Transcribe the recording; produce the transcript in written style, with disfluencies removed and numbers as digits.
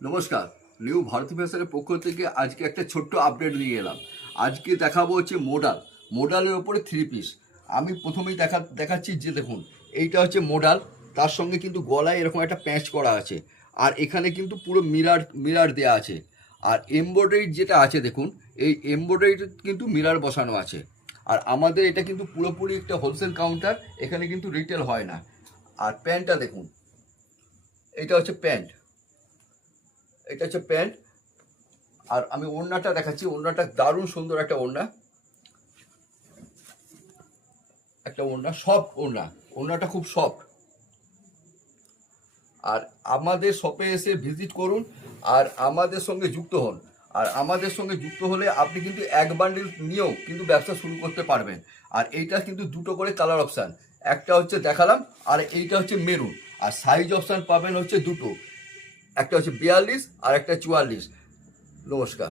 নমস্কার। নিউ ভারতী ফ্যাশনের পক্ষ থেকে আজকে একটা ছোট্ট আপডেট নিয়ে এলাম। আজকে দেখাবো হচ্ছে মোডালের ওপরে থ্রি পিস। আমি প্রথমেই দেখাচ্ছি যে দেখুন, এইটা হচ্ছে মোডাল, তার সঙ্গে কিন্তু গলায় এরকম একটা প্যাঁচ করা আছে, আর এখানে কিন্তু পুরো মিরার দেওয়া আছে। আর এমব্রয়ডারি যেটা আছে দেখুন, এই এমব্রয়ডারিতে কিন্তু মিরার বসানো আছে। আর আমাদের এটা কিন্তু পুরোপুরি একটা হোলসেল কাউন্টার, এখানে কিন্তু রিটেল হয় না। আর প্যান্টটা দেখুন, এটা হচ্ছে প্যান্ট, এটা হচ্ছে প্যান্ট। আর আমি ওড়নাটা দেখাচ্ছি, ওড়নাটা দারুণ সুন্দর একটা ওড়না, সফট ওড়না, ওড়নাটা খুব সফট। আর আমাদের শপে এসে ভিজিট করুন আর আমাদের সঙ্গে যুক্ত হন। আর আমাদের সঙ্গে যুক্ত হলে আপনি কিন্তু এক বান্ডিল নিয়েও কিন্তু ব্যবসা শুরু করতে পারবেন। আর এইটা কিন্তু দুটো করে কালার অপশান, একটা হচ্ছে দেখালাম, আর এইটা হচ্ছে মেরুন। আর সাইজ অপশান পাবেন হচ্ছে দুটো, একটা হচ্ছে 42 আর একটা 44। নমস্কার।